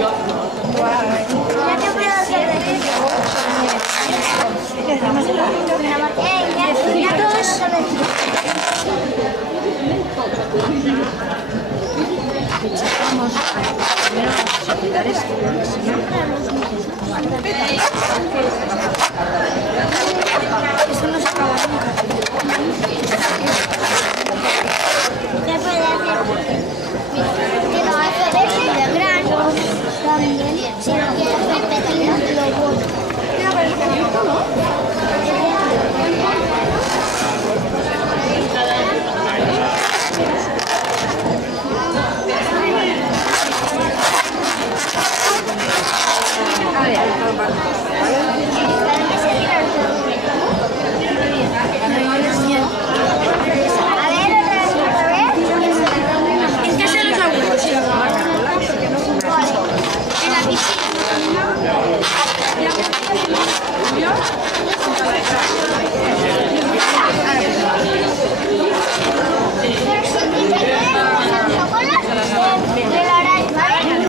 Ya te puedo hacer Vamos primero a quitar esto. Eso no se acaba nunca. Se puede hacer. Quiero hacer esto de grano también. Si no quieres